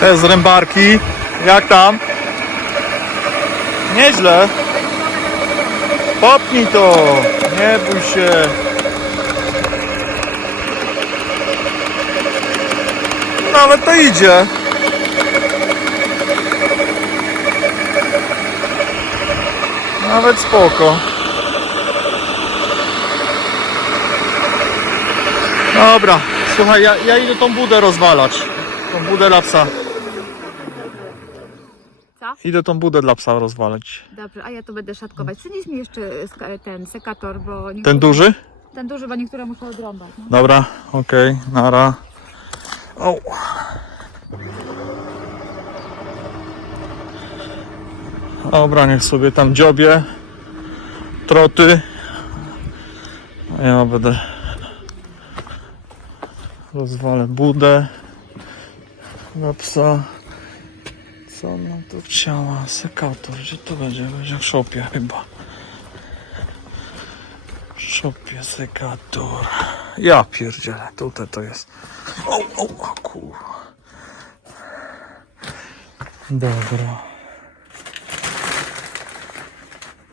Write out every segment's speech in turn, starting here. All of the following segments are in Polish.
Z rębarki. Jak tam? Nieźle. Popnij to. Nie bój się. Nawet to idzie. Nawet spoko. Dobra, słuchaj, ja, ja idę tą budę rozwalać. Tą budę dla psa. Co? Idę tą budę dla psa rozwalać. Dobrze, a ja to będę szatkować. Przynieś mi jeszcze ten sekator, bo niektóre, Ten duży? ten duży, bo niektóre muszę odrąbać. No. Dobra, okej, nara. O. Dobra, niech sobie tam dziobie. Troty. A ja będę rozwalę budę na psa. Co ona tu chciała? Sekator. Gdzie to będzie? Będzie w szopie chyba. W szopie sekator. Ja pierdzielę, tutaj to jest. O, o, o kurwa. Dobra.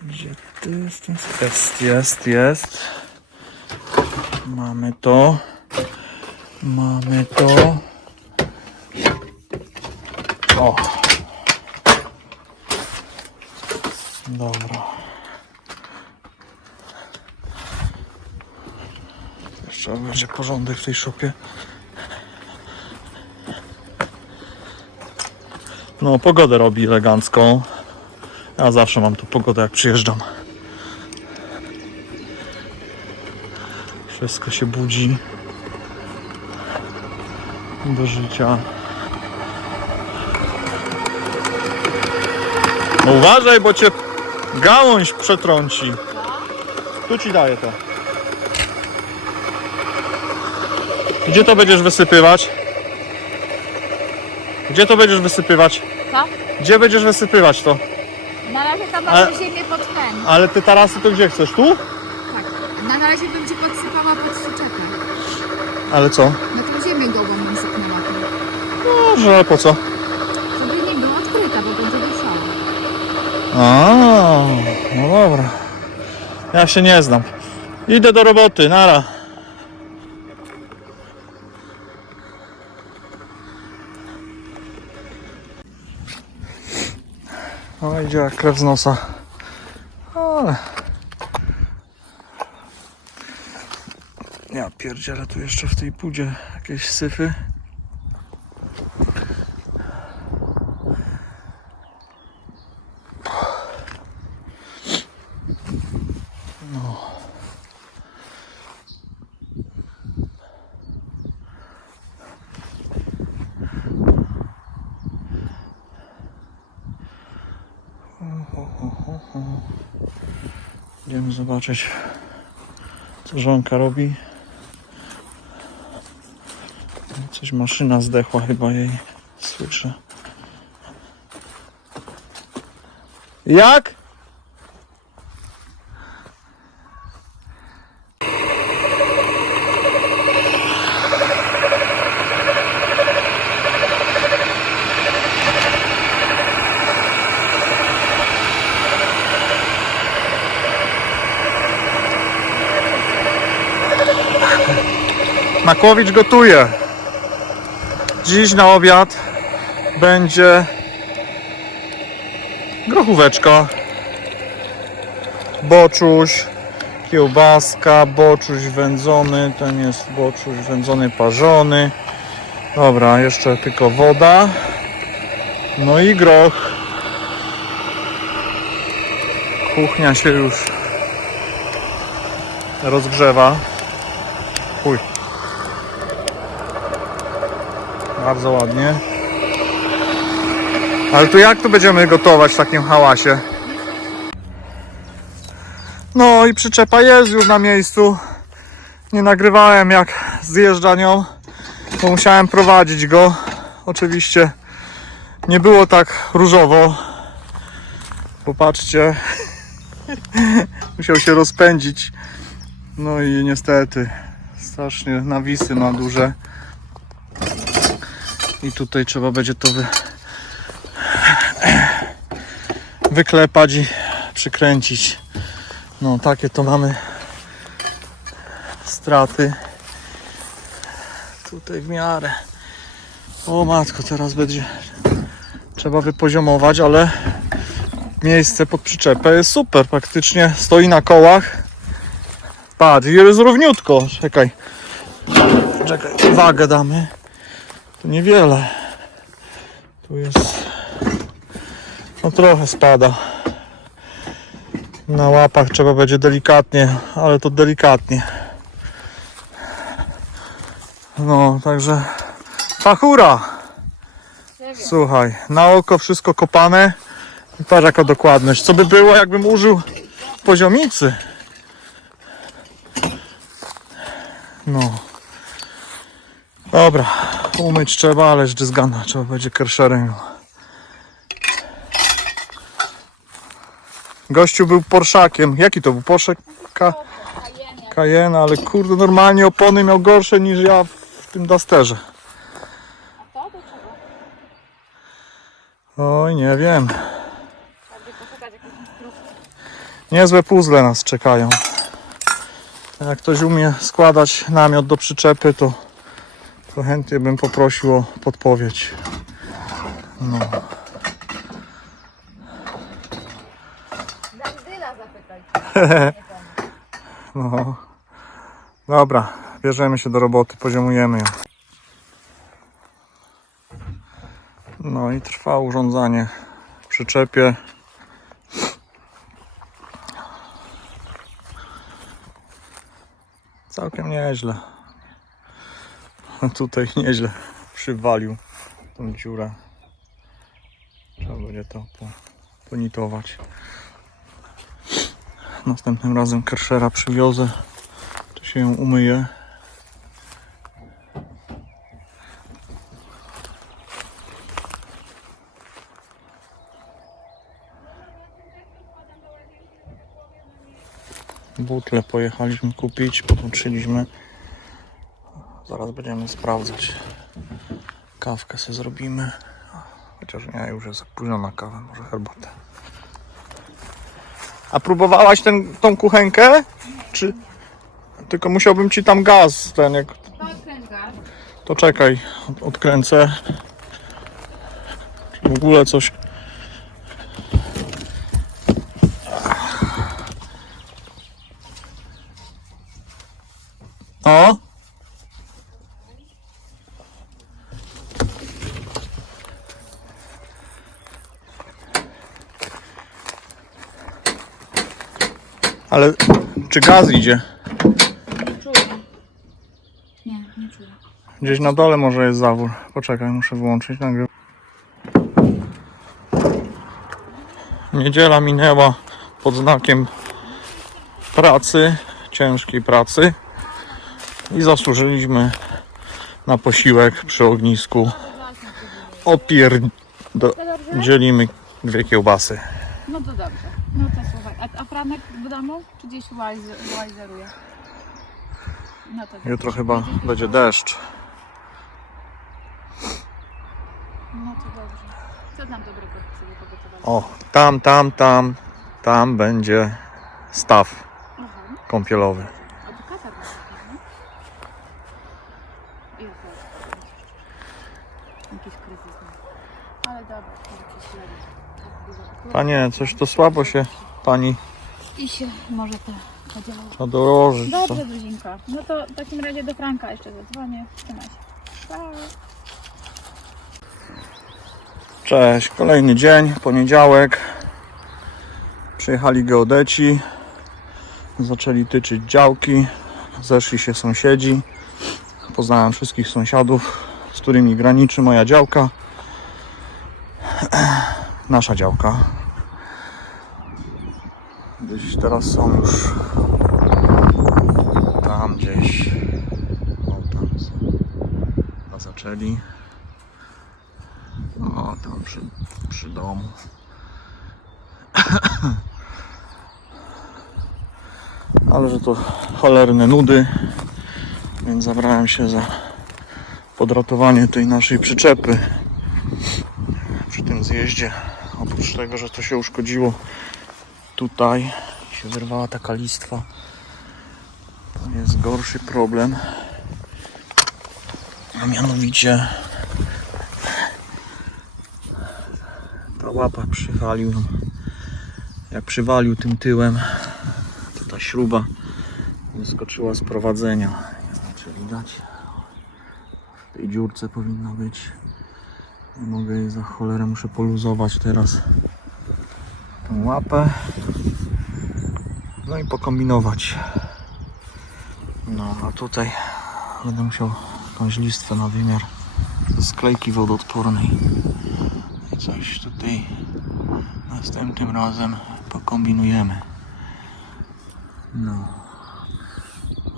Gdzie ty jest ten Jest, jest, jest. Mamy to. Mamy to. O. Dobra. Jeszcze będzie porządek w tej szopie. No, pogodę robi elegancką. Ja zawsze mam tu pogodę, jak przyjeżdżam. Wszystko się budzi do życia. No uważaj, bo cię gałąź przetrąci. Tu ci daję to. Gdzie to będziesz wysypywać? Gdzie to będziesz wysypywać? Co? Gdzie będziesz wysypywać to? Na razie tam Ale- mam ziemię pod ten. Ale te tarasy to gdzie chcesz? Tu? Tak. Na razie bym ci podsypała pod soczewkę. Ale co? No to ziemię gołą bym sypnęła. Może, ale po co? Żeby nie była odkryta, bo będzie duszało. A, no dobra. Ja się nie znam. Idę do roboty, nara. No idzie jak krew z nosa. Ale... Ja pierdzielę tu jeszcze w tej pudzie jakieś syfy. Idziemy zobaczyć, co żonka robi. Coś maszyna zdechła chyba jej. Słyszę. Jak? Makłowicz gotuje. Dziś na obiad będzie grochóweczka, boczuś, kiełbaska, boczuś wędzony, ten jest boczuś wędzony parzony. Dobra, jeszcze tylko woda. No i groch. Kuchnia się już rozgrzewa. Bardzo ładnie. Ale tu jak tu będziemy gotować w takim hałasie? No i przyczepa jest już na miejscu. Nie nagrywałem jak zjeżdża nią, bo musiałem prowadzić go. Oczywiście nie było tak różowo. Popatrzcie. Musiał się rozpędzić. No i niestety strasznie nawisy ma duże. I tutaj trzeba będzie to wy... wyklepać i przykręcić. No takie to mamy straty. Tutaj w miarę. O matko, teraz będzie trzeba wypoziomować, ale miejsce pod przyczepę jest super. Praktycznie stoi na kołach. Patrz, jest równiutko. Czekaj. Czekaj, wagę damy. To niewiele. Tu jest. No trochę spada. Na łapach trzeba będzie delikatnie, ale to delikatnie. No, także fachura. Słuchaj, na oko wszystko kopane. I patrz jaka dokładność. Co by było jakbym użył poziomicy? No. Dobra, umyć trzeba, ale zdyzgana. Trzeba będzie kerszerem. Gościu był Porszakiem. Jaki to był? Porsche Ka Cayenne, ale kurde, normalnie opony miał gorsze niż ja w tym Dusterze. Oj, nie wiem. Niezłe puzzle nas czekają. Jak ktoś umie składać namiot do przyczepy, to, to chętnie bym poprosił o podpowiedź. No. Dandyla zapytaj. No. Dobra, bierzemy się do roboty, poziomujemy ją. No i trwa urządzanie w przyczepie. Całkiem nieźle. Tutaj nieźle przywalił tą dziurę. Trzeba będzie to po, ponitować. Następnym razem kerszera przywiozę, to się ją umyje. Butle pojechaliśmy kupić, podłączyliśmy. Zaraz będziemy sprawdzać. Kawkę sobie zrobimy. Chociaż nie, już jest późno na kawę, może herbatę. A próbowałaś ten, tą kuchenkę? Czy... Tylko musiałbym ci tam gaz, ten jak... To czekaj, od- odkręcę. Czy w ogóle coś... O! Ale czy gaz idzie? Nie, nie czuję. Gdzieś na dole może jest zawór. Poczekaj, muszę wyłączyć nagryw. Niedziela minęła pod znakiem pracy, ciężkiej pracy i zasłużyliśmy na posiłek przy ognisku. Opierdzielimy dwie kiełbasy. No to dobrze. No to słuchaj. A, a Franek w domu? Czy gdzieś łajz- łajzeruje? No to. Jutro chyba będzie deszcz. No to dobrze. Co tam dobrego sobie pogotowali? O, tam, tam, tam, tam będzie staw kąpielowy. Edukator na pewno, nie? I. Jakiś kryzys. Ale dobra, jakiś lewy. Panie, coś to słabo się pani I się może to podziało. co? Dobrze, Duzinka. No to w takim razie do Franka jeszcze zadzwonię. Trzymaj się. Pa. Cześć, kolejny dzień, poniedziałek. Przyjechali geodeci, zaczęli tyczyć działki, zeszli się sąsiedzi. Poznałem wszystkich sąsiadów, z którymi graniczy moja działka. Nasza działka. Teraz są już tam gdzieś. O, tam są. A zaczęli. O, tam przy, przy domu. Ale że to cholerne nudy, więc zabrałem się za podratowanie tej naszej przyczepy przy tym zjeździe. Oprócz tego, że to się uszkodziło tutaj, się wyrwała taka listwa. To jest gorszy problem. A mianowicie ta łapa przywalił. Jak przywalił tym tyłem, to ta śruba wyskoczyła z prowadzenia. Nie wiem, czy widać. W tej dziurce powinno być. Nie mogę jej za cholerę, muszę poluzować teraz tą łapę. No i pokombinować. No, a tutaj będę musiał jakąś listwę na wymiar sklejki wodoodpornej. I coś tutaj następnym razem pokombinujemy. No.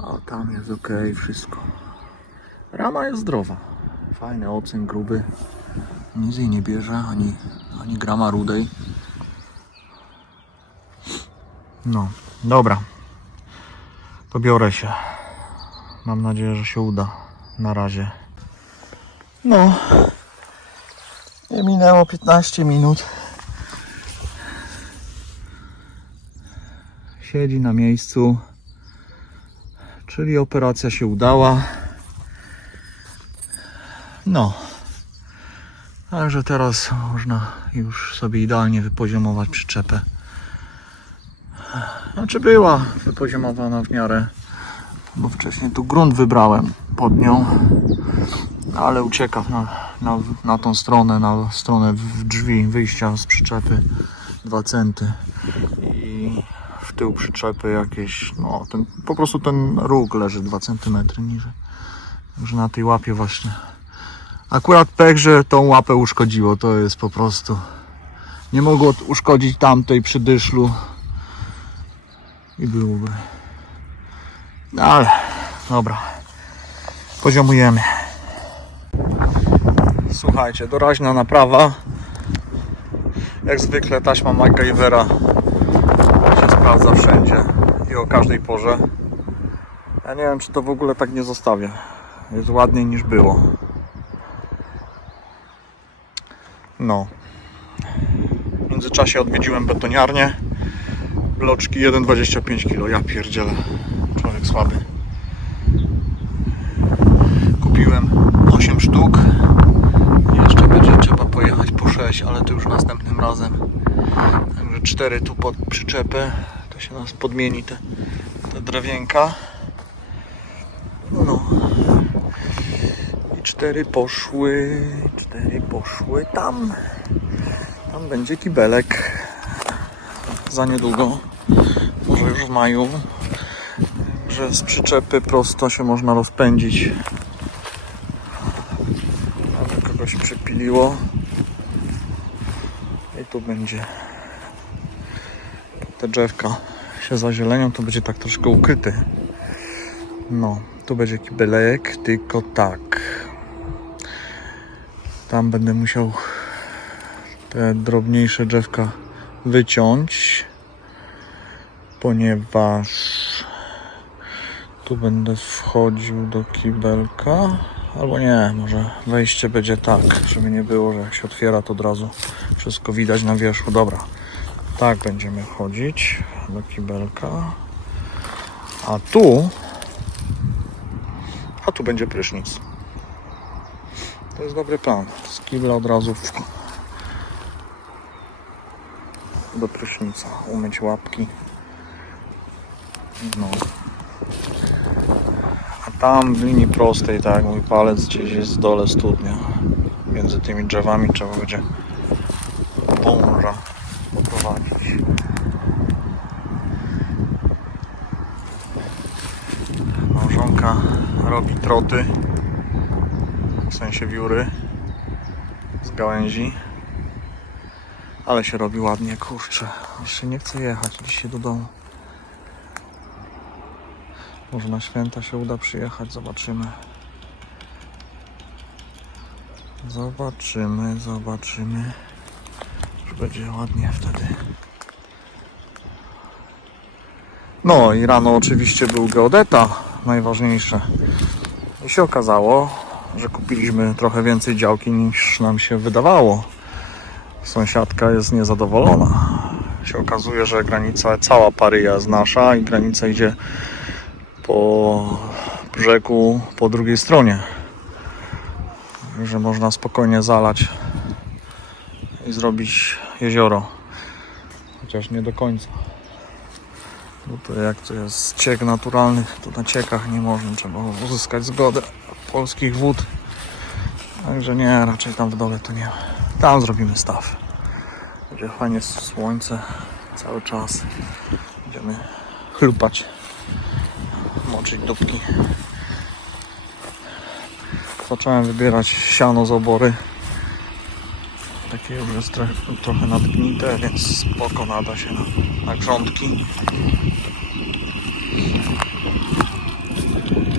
A tam jest ok, wszystko. Rama jest zdrowa. Fajny ocen, gruby. Nic jej nie bierze, ani, ani grama rudej. No, dobra. To biorę się. Mam nadzieję, że się uda. Na razie. No. Minęło 15 minut. Siedzi na miejscu. Czyli operacja się udała. No. Także teraz można już sobie idealnie wypoziomować przyczepę. Znaczy była wypoziomowana w miarę, bo wcześniej tu grunt wybrałem pod nią, ale ucieka na, na, na tą stronę, na stronę drzwi wyjścia z przyczepy 2 centy i w tył przyczepy jakieś, no ten, po prostu ten róg leży 2 centymetry niżej. Także na tej łapie właśnie. Akurat pech, że tą łapę uszkodziło, to jest po prostu. Nie mogło uszkodzić tamtej przy dyszlu i byłoby. No ale, dobra. Poziomujemy. Słuchajcie, doraźna naprawa. Jak zwykle taśma MacGyvera się sprawdza wszędzie i o każdej porze. Ja nie wiem, czy to w ogóle tak nie zostawię. Jest ładniej niż było. No. W międzyczasie odwiedziłem betoniarnię. Bloczki 1,25 kg. Ja pierdzielę. Człowiek słaby. Kupiłem 8 sztuk. Jeszcze będzie trzeba pojechać po 6, ale to już następnym razem. Także 4 tu pod przyczepę. To się nas podmieni te, te drewienka. No. I cztery poszły. Cztery poszły tam. Tam będzie kibelek. Za niedługo. W maju. Że z przyczepy prosto się można rozpędzić. Aby kogoś przypiliło. I tu będzie te drzewka się zazielenią, to będzie tak troszkę ukryty. No, tu będzie kibelek, tylko tak. Tam będę musiał te drobniejsze drzewka wyciąć, ponieważ tu będę wchodził do kibelka. Albo nie, może wejście będzie tak, żeby nie było, że jak się otwiera, to od razu wszystko widać na wierzchu. Dobra, tak będziemy wchodzić do kibelka. A tu, a tu będzie prysznic. To jest dobry plan. Z kibla od razu w... do prysznica. Umyć łapki. No. A tam w linii prostej, tak mój palec gdzieś jest w dole studnia. Między tymi drzewami trzeba będzie wąża poprowadzić. Małżonka robi troty w sensie wióry z gałęzi. Ale się robi ładnie, kurczę. Jeszcze nie chcę jechać dzisiaj do domu. Może na święta się uda przyjechać, zobaczymy. Zobaczymy, zobaczymy. Już będzie ładnie wtedy. No i rano oczywiście był geodeta, najważniejsze. I się okazało, że kupiliśmy trochę więcej działki niż nam się wydawało. Sąsiadka jest niezadowolona. Się okazuje, że granica, cała Paryja jest nasza i granica idzie po brzegu po drugiej stronie. Że można spokojnie zalać i zrobić jezioro. Chociaż nie do końca. Bo to jak to jest ciek naturalny, to na ciekach nie można, trzeba uzyskać zgodę polskich wód. Także nie, raczej tam w dole to nie. Tam zrobimy staw. Będzie fajnie słońce cały czas. Będziemy chlupać, moczyć dupki. Zacząłem wybierać siano z obory. Takie już jest trochę, trochę nadgnite, więc spoko nada się na, na grządki.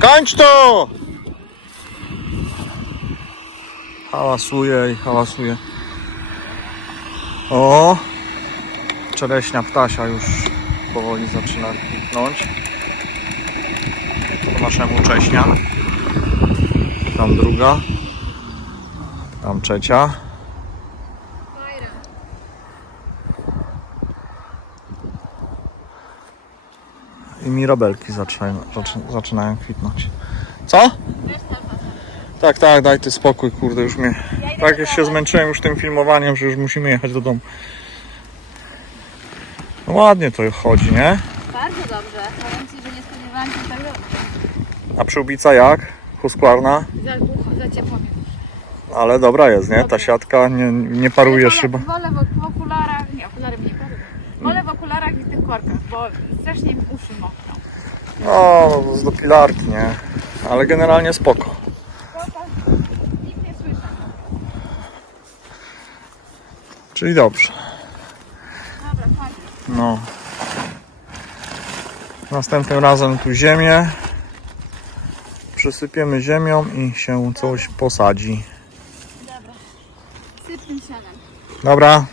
Kończ to! Hałasuje i hałasuje. O! Czereśnia ptasia już powoli zaczyna kwitnąć. Naszemu cześnia. Tam druga. Tam trzecia. I mirabelki zaczynają, zaczy- zaczynają kwitnąć. Co? Tak, tak, daj ty spokój, kurde, już mnie. Tak, już się zmęczyłem już tym filmowaniem, że już musimy jechać do domu. No ładnie to chodzi, nie? Bardzo dobrze. Powiem Ci, że nie spodziewałam się tak dobrze. A przyłbica jak? Huskwarna? Za, za ciepło mi. Ale dobra jest, nie? Ta siatka nie, nie paruje wolę, szyba. Wolę w, w okularach, nie, okulary mi nie parują. Wolę w okularach i w tych korkach, bo strasznie mi uszy mokną. No, z do pilarki, nie? Ale generalnie spoko. Nic nie słyszę. Czyli dobrze. Dobra, fajnie. No. Następnym razem tu ziemię. Przysypiemy ziemią i się coś posadzi. Dobra. Syp tym sianem. Dobra.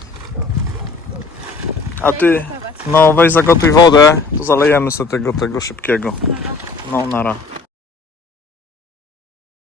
A ty, no weź zagotuj wodę, to zalejemy sobie tego, tego szybkiego. No, nara.